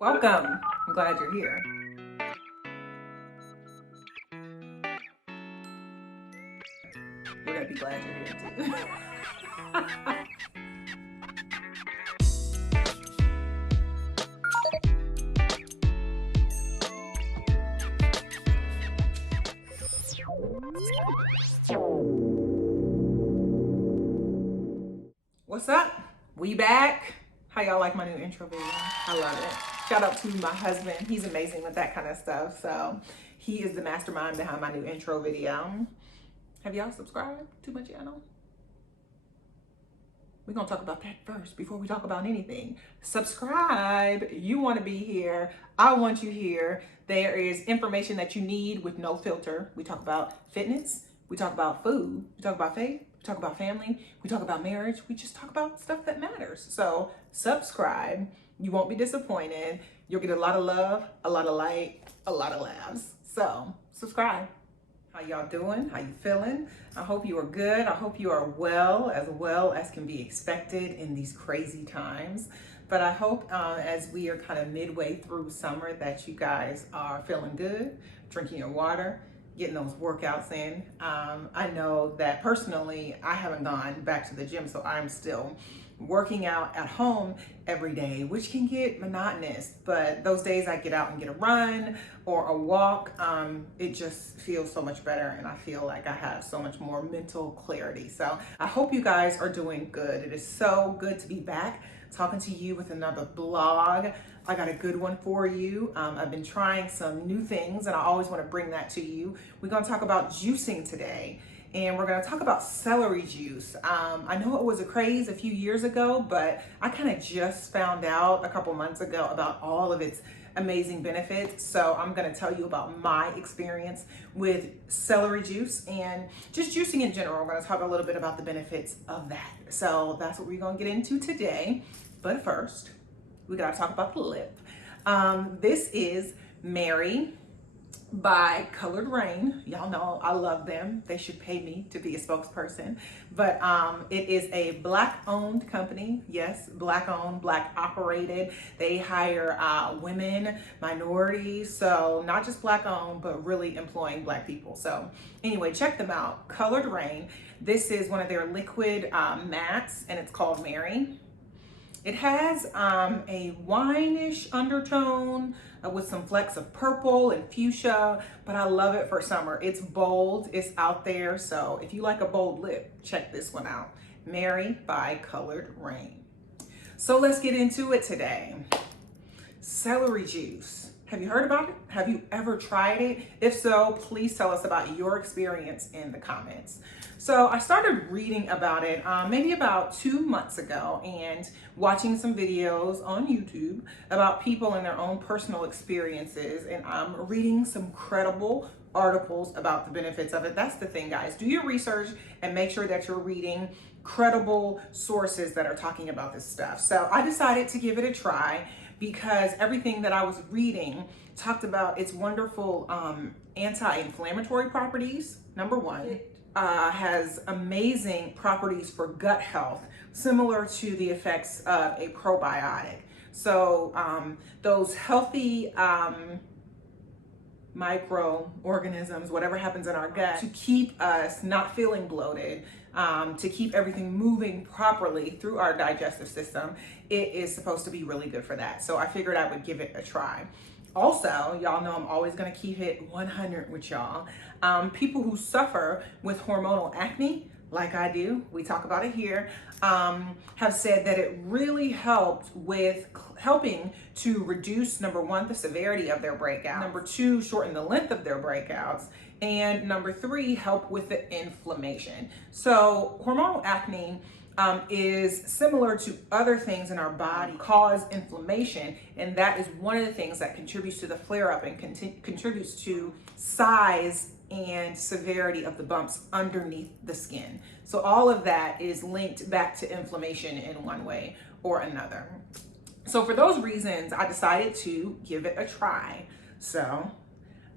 Welcome. I'm glad you're here. We're going to be glad you're here too. What's up? We back. How y'all like my new intro video? I love it. Shout out to my husband. He's amazing with that kind of stuff. So he is the mastermind behind my new intro video. Have y'all subscribed to my channel? We're going to talk about that first before we talk about anything. Subscribe. You want to be here. I want you here. There is information that you need with no filter. We talk about fitness. We talk about food. We talk about faith. We talk about family. We talk about marriage. We just talk about stuff that matters. So subscribe. You won't be disappointed. You'll get a lot of love, a lot of light, a lot of laughs. So subscribe. How y'all doing? How you feeling? I hope you are good. I hope you are well as can be expected in these crazy times. But I hope as we are kind of midway through summer that you guys are feeling good, drinking your water, getting those workouts in. I know that personally, I haven't gone back to the gym, so I'm still working out at home every day, which can get monotonous, but those days I get out and get a run or a walk, it just feels so much better, and I feel like I have so much more mental clarity. So I hope you guys are doing good. It is so good to be back talking to you with another blog. I got a good one for you. I've been trying some new things, and I always want to bring that to you. We're going to talk about juicing today. And we're going to talk about celery juice. I know it was a craze a few years ago, but I kind of just found out a couple months ago about all of its amazing benefits. So I'm going to tell you about my experience with celery juice and just juicing in general. We're going to talk a little bit about the benefits of that. So that's what we're going to get into today. But first, we got to talk about the lip. This is Mary by Colored Raine. Y'all know I love them. They should pay me to be a spokesperson. But it is a Black owned company. Yes, Black owned, Black operated. They hire women, minorities. So not just Black owned, but really employing Black people. So anyway, check them out. Colored Raine. This is one of their liquid mattes, and it's called Mary. It has a wine-ish undertone with some flecks of purple and fuchsia, but I love it for summer. It's bold, it's out there, so if you like a bold lip, check this one out. Mary by Colored Raine. So let's get into it today. Celery juice. Have you heard about it? Have you ever tried it? If so, please tell us about your experience in the comments. So I started reading about it maybe about 2 months ago and watching some videos on YouTube about people and their own personal experiences, and I'm reading some credible articles about the benefits of it. That's the thing, guys. Do your research and make sure that you're reading credible sources that are talking about this stuff. So I decided to give it a try because everything that I was reading talked about its wonderful anti-inflammatory properties, number one. Has amazing properties for gut health, similar to the effects of a probiotic. So those healthy microorganisms, whatever happens in our gut, to keep us not feeling bloated, to keep everything moving properly through our digestive system, it is supposed to be really good for that. So I figured I would give it a try. Also, y'all know I'm always gonna keep it 100 with y'all. People who suffer with hormonal acne, like I do, we talk about it here, have said that it really helped with helping to reduce, number one, the severity of their breakouts, number two, shorten the length of their breakouts, and number three, help with the inflammation. So hormonal acne is similar to other things in our body, cause inflammation, and that is one of the things that contributes to the flare-up and contributes to size and severity of the bumps underneath the skin. So all of that is linked back to inflammation in one way or another. So for those reasons, I decided to give it a try. So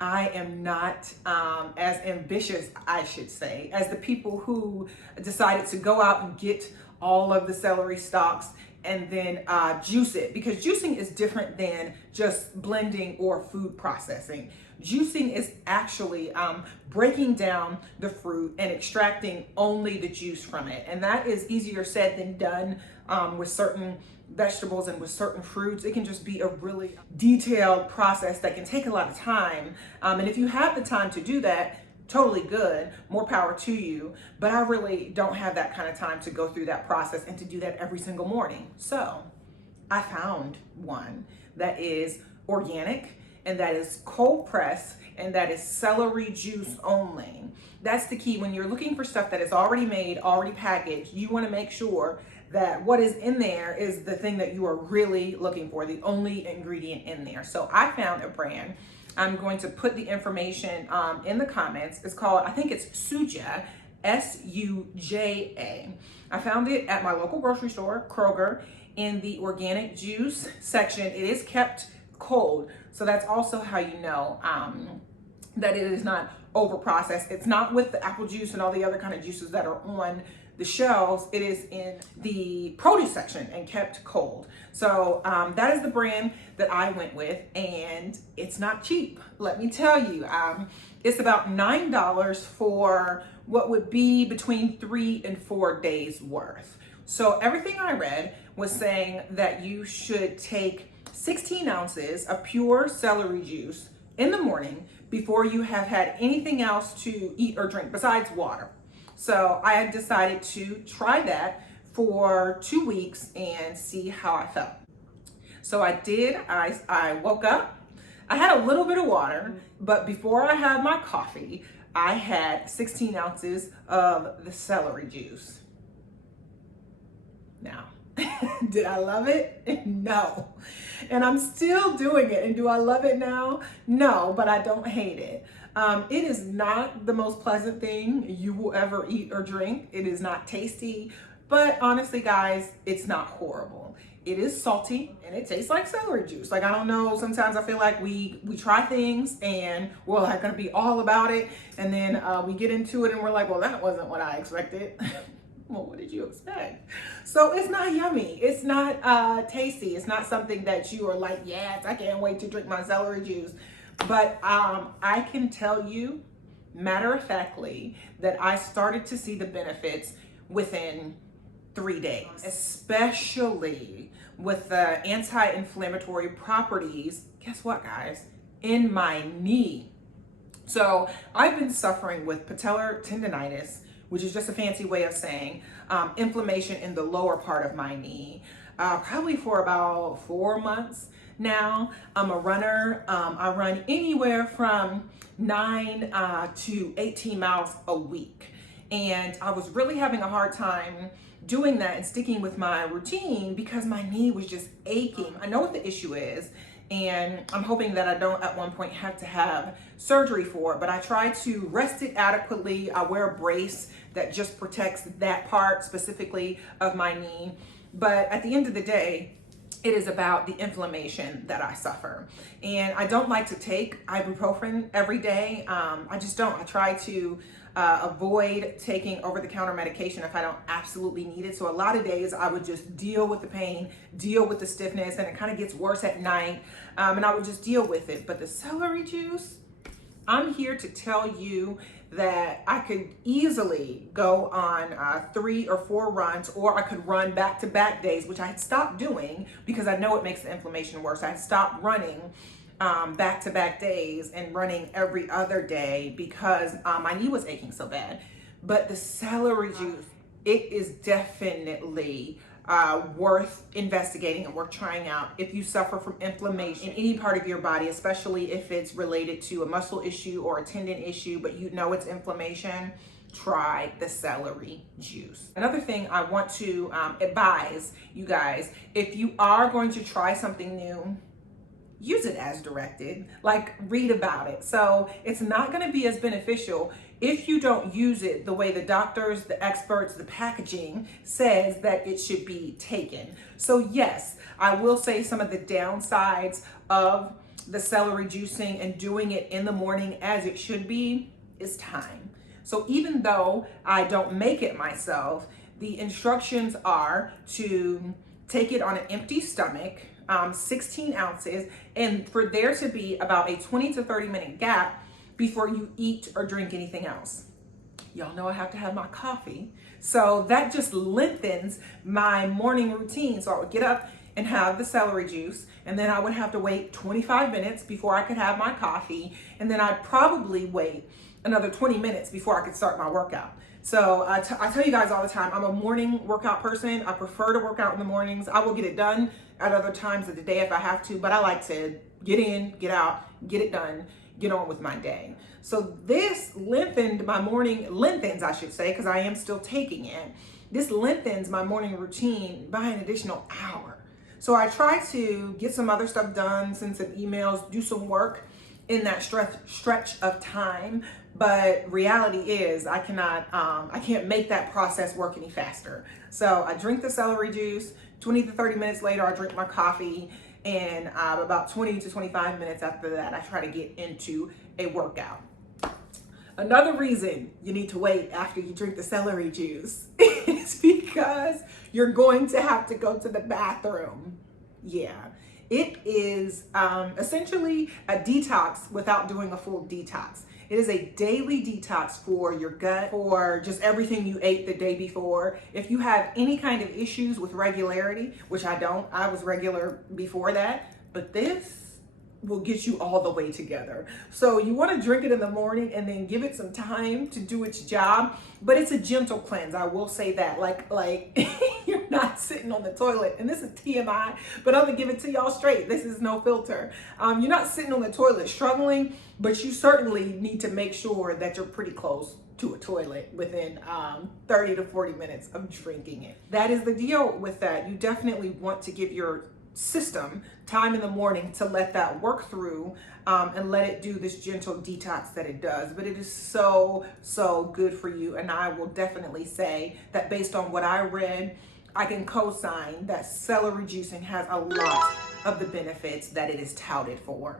I am not as ambitious, I should say, as the people who decided to go out and get all of the celery stalks and then juice it, because juicing is different than just blending or food processing. Juicing is actually breaking down the fruit and extracting only the juice from it. And that is easier said than done with certain vegetables and with certain fruits. It can just be a really detailed process that can take a lot of time. And if you have the time to do that, totally good, more power to you. But I really don't have that kind of time to go through that process and to do that every single morning. So I found one that is organic, and that is cold pressed, and that is celery juice only. That's the key. When you're looking for stuff that is already made, already packaged, you want to make sure that what is in there is the thing that you are really looking for, the only ingredient in there. So I found a brand. I'm going to put the information in the comments. It's called, I think it's Suja, S-U-J-A. I found it at my local grocery store, Kroger, in the organic juice section. It is kept cold, so that's also how you know that it is not over processed. It's not with the apple juice and all the other kind of juices that are on the shelves. It is in the produce section and kept cold. So that is the brand that I went with, and it's not cheap, let me tell you. It's about $9 for what would be between 3 and 4 days worth. So everything I read was saying that you should take 16 ounces of pure celery juice in the morning before you have had anything else to eat or drink besides water. So I had decided to try that for 2 weeks and see how I felt. So I did. I woke up, I had a little bit of water, but before I had my coffee, I had 16 ounces of the celery juice. Now, did I love it? No. And I'm still doing it. And do I love it now? No, but I don't hate it. It is not the most pleasant thing you will ever eat or drink. It is not tasty, but honestly, guys, it's not horrible. It is salty and it tastes like celery juice. Like, I don't know, sometimes I feel like we try things and we're like gonna be all about it. And then we get into it and we're like, well, that wasn't what I expected. Well, what did you expect? So it's not yummy. It's not tasty. It's not something that you are like, yes, I can't wait to drink my celery juice. But I can tell you, matter of factly, that I started to see the benefits within 3 days, especially with the anti-inflammatory properties. Guess what, guys? In my knee. So I've been suffering with patellar tendonitis, which is just a fancy way of saying inflammation in the lower part of my knee, probably for about 4 months now. I'm a runner. I run anywhere from 9 to 18 miles a week. And I was really having a hard time doing that and sticking with my routine because my knee was just aching. I know what the issue is, and I'm hoping that I don't at one point have to have surgery for it, but I try to rest it adequately. I wear a brace that just protects that part specifically of my knee. But at the end of the day, it is about the inflammation that I suffer. And I don't like to take ibuprofen every day. I just don't. I try to avoid taking over-the-counter medication if I don't absolutely need it. So a lot of days I would just deal with the pain, deal with the stiffness, and it kind of gets worse at night. And I would just deal with it. But the celery juice, I'm here to tell you that I could easily go on 3 or 4 runs, or I could run back-to-back days, which I had stopped doing because I know it makes the inflammation worse. I had stopped running back-to-back days and running every other day because my knee was aching so bad. But the celery juice, it is definitely worth investigating and worth trying out if you suffer from inflammation in any part of your body, especially if it's related to a muscle issue or a tendon issue, but you know it's inflammation. Try the celery juice. Another thing I want to advise you guys, if you are going to try something new, use it as directed, like read about it. So it's not going to be as beneficial if you don't use it the way the doctors, the experts, the packaging says that it should be taken. So yes, I will say some of the downsides of the celery juicing and doing it in the morning as it should be is time. So even though I don't make it myself, the instructions are to take it on an empty stomach, 16 ounces, and for there to be about a 20 to 30 minute gap before you eat or drink anything else. Y'all know I have to have my coffee. So that just lengthens my morning routine. So I would get up and have the celery juice, and then I would have to wait 25 minutes before I could have my coffee, and then I'd probably wait another 20 minutes before I could start my workout. So I tell you guys all the time, I'm a morning workout person. I prefer to work out in the mornings. I will get it done at other times of the day if I have to, but I like to get in, get out, get it done, get on with my day. So this lengthens, I should say, because I am still taking it. This lengthens my morning routine by an additional hour. So I try to get some other stuff done, send some emails, do some work in that stretch of time. But reality is I can't make that process work any faster. So I drink the celery juice, 20 to 30 minutes later, I drink my coffee, and about 20 to 25 minutes after that, I try to get into a workout. Another reason you need to wait after you drink the celery juice is because you're going to have to go to the bathroom. Yeah, it is essentially a detox without doing a full detox. It is a daily detox for your gut, for just everything you ate the day before. If you have any kind of issues with regularity, which I don't, I was regular before that, but this will get you all the way together. So you want to drink it in the morning and then give it some time to do its job, but it's a gentle cleanse. I will say that, like you're not sitting on the toilet, and this is TMI, but I'm gonna give it to y'all straight. This is no filter. You're not sitting on the toilet struggling, but you certainly need to make sure that you're pretty close to a toilet within 30 to 40 minutes of drinking it. That is the deal with that. You definitely want to give your system time in the morning to let that work through and let it do this gentle detox that it does. But it is so good for you, and I will definitely say that based on what I read, I can co-sign that celery juicing has a lot of the benefits that it is touted for.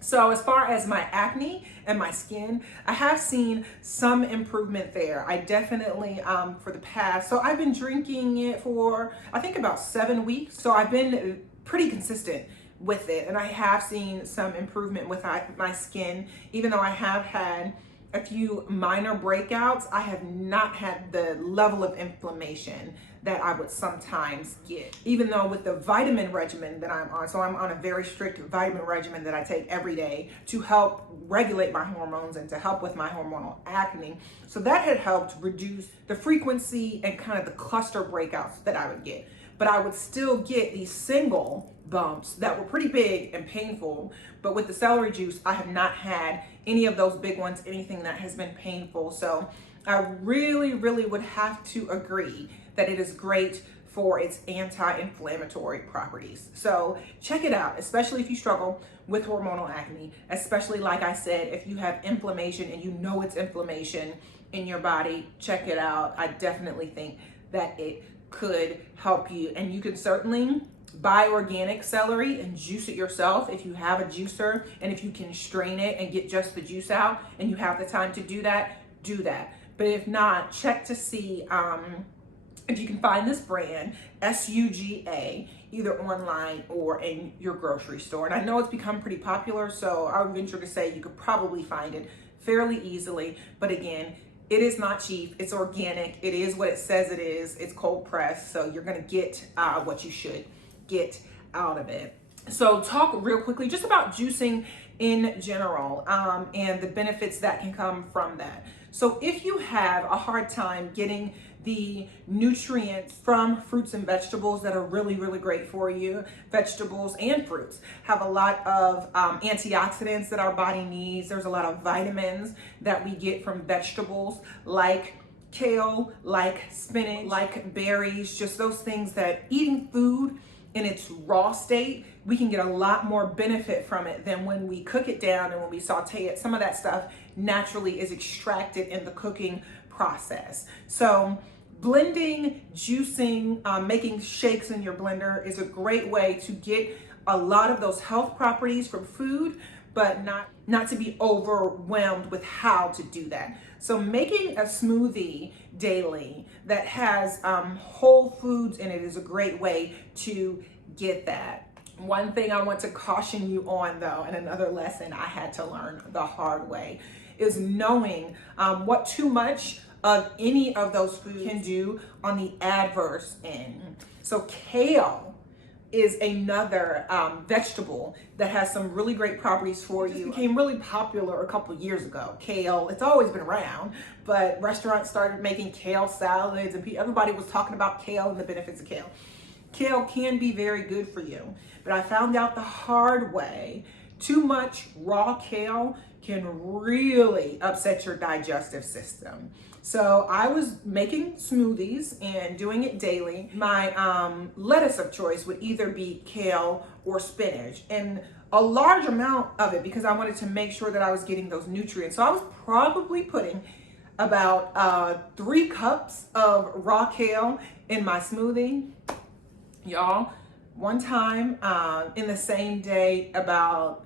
So as far as my acne and my skin, I have seen some improvement there. I definitely, for the past, so I've been drinking it for, I think about 7 weeks. So I've been pretty consistent with it, and I have seen some improvement with my skin. Even though I have had a few minor breakouts, I have not had the level of inflammation that I would sometimes get. Even though with the vitamin regimen that I'm on, so I'm on a very strict vitamin regimen that I take every day to help regulate my hormones and to help with my hormonal acne. So that had helped reduce the frequency and kind of the cluster breakouts that I would get. But I would still get these single bumps that were pretty big and painful. But with the celery juice, I have not had any of those big ones, anything that has been painful. So I really would have to agree that it is great for its anti-inflammatory properties. So check it out, especially if you struggle with hormonal acne, especially like I said, if you have inflammation and you know it's inflammation in your body, check it out. I definitely think that it could help you. And you can certainly buy organic celery and juice it yourself if you have a juicer, and if you can strain it and get just the juice out and you have the time to do that, do that. But if not, check to see if you can find this brand, Suga, either online or in your grocery store. And I know it's become pretty popular, so I would venture to say you could probably find it fairly easily. But again, it is not cheap. It's organic. It is what it says it is. It's cold pressed, so you're gonna get what you should get out of it. So talk real quickly just about juicing in general and the benefits that can come from that. So if you have a hard time getting the nutrients from fruits and vegetables that are really great for you, vegetables and fruits have a lot of antioxidants that our body needs. There's a lot of vitamins that we get from vegetables like kale, like spinach, like berries, just those things that eating food in its raw state, we can get a lot more benefit from it than when we cook it down and when we saute it. Some of that stuff naturally is extracted in the cooking process. So blending, juicing, making shakes in your blender is a great way to get a lot of those health properties from food, but not to be overwhelmed with how to do that. So making a smoothie daily that has whole foods in it is a great way to get that. One thing I want to caution you on though, and another lesson I had to learn the hard way, is knowing what too much of any of those foods can do on the adverse end. So kale is another vegetable that has some really great properties for you. It became really popular a couple of years ago. Kale, it's always been around, but restaurants started making kale salads and everybody was talking about kale and the benefits of kale. Kale can be very good for you, but I found out the hard way, too much raw kale can really upset your digestive system. So I was making smoothies and doing it daily. My lettuce of choice would either be kale or spinach, and a large amount of it because I wanted to make sure that I was getting those nutrients. So I was probably putting about 3 cups of raw kale in my smoothie. Y'all, one time in the same day, about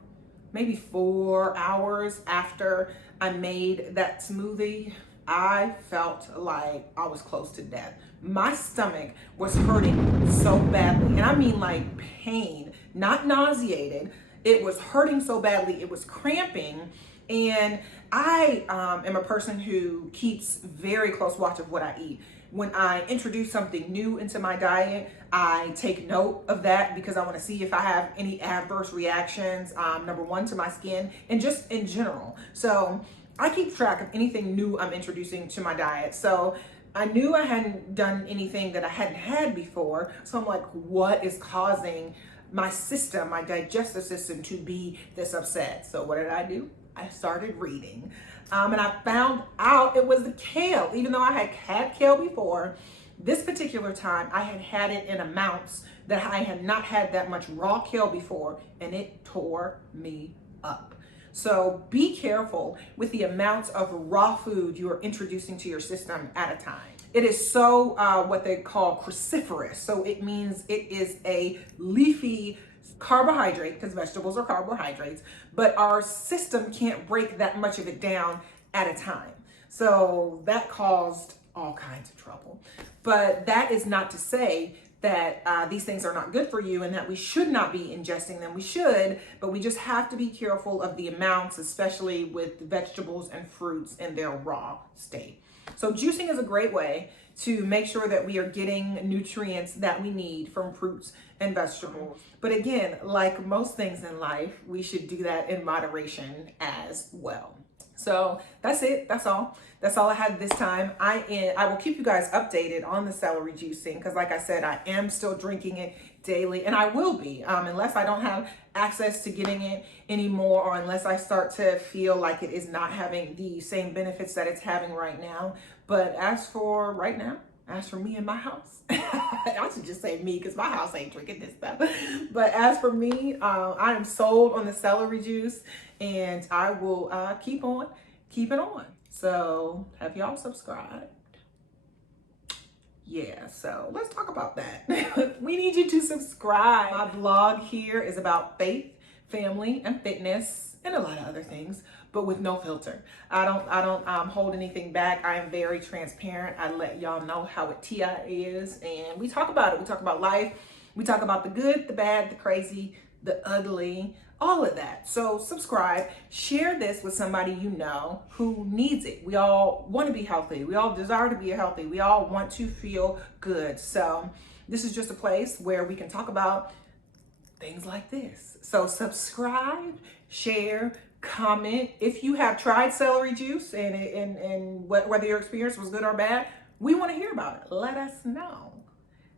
maybe 4 hours after I made that smoothie, I felt like I was close to death. My stomach was hurting so badly, and I mean like pain, not nauseated. It was hurting so badly, it was cramping. And I am a person who keeps very close watch of what I eat. When I introduce something new into my diet, I take note of that because I want to see if I have any adverse reactions, number one, to my skin and just in general. So I keep track of anything new I'm introducing to my diet. So I knew I hadn't done anything that I hadn't had before. So I'm like, what is causing my system, my digestive system, to be this upset? So what did I do? I started reading. And I found out it was the kale. Even though I had had kale before, this particular time I had had it in amounts that I had not had that much raw kale before, and it tore me up. So be careful with the amounts of raw food you are introducing to your system at a time. It is so what they call cruciferous. So it means it is a leafy carbohydrate, because vegetables are carbohydrates, but our system can't break that much of it down at a time. So that caused all kinds of trouble. But that is not to say that these things are not good for you and that we should not be ingesting them. We should, but we just have to be careful of the amounts, especially with vegetables and fruits in their raw state. So juicing is a great way to make sure that we are getting nutrients that we need from fruits and vegetables. But again, like most things in life, we should do that in moderation as well. So that's it. That's all. That's all I had this time. I will keep you guys updated on the celery juicing because, like I said, I am still drinking it daily, and I will be unless I don't have access to getting it anymore, or unless I start to feel like it is not having the same benefits that it's having right now. But as for right now, as for me and my house, I should just say me because my house ain't drinking this stuff. But as for me, I am sold on the celery juice, and I will keep on keeping on. So have y'all subscribed? Yeah, so let's talk about that. We need you to subscribe. My blog here is about faith, family, and fitness, and a lot of other things, but with no filter. I don't hold anything back. I am very transparent. I let y'all know how it TI is, and we talk about it. We talk about life. We talk about the good, the bad, the crazy, the ugly, all of that. So subscribe, share this with somebody you know who needs it. We all want to be healthy. We all desire to be healthy. We all want to feel good. So this is just a place where we can talk about things like this. So subscribe, share, comment. If you have tried celery juice and whether your experience was good or bad, we want to hear about it. Let us know.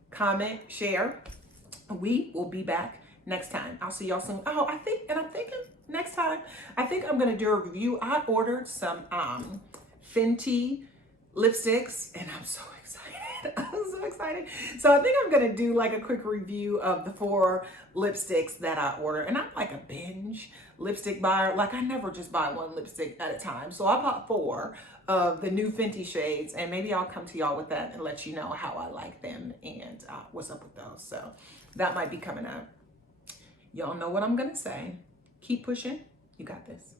Comment, share. We will be back next time. I'll see y'all soon. Oh, I'm thinking next time, I think I'm gonna do a review. I ordered some Fenty lipsticks, and I'm so excited. I'm so excited. So I think I'm gonna do like a quick review of the 4 lipsticks that I ordered. And I'm like a binge lipstick buyer. Like I never just buy 1 lipstick at a time. So I bought 4 of the new Fenty shades, and maybe I'll come to y'all with that and let you know how I like them and what's up with those. So that might be coming up. Y'all know what I'm gonna say. Keep pushing, You got this.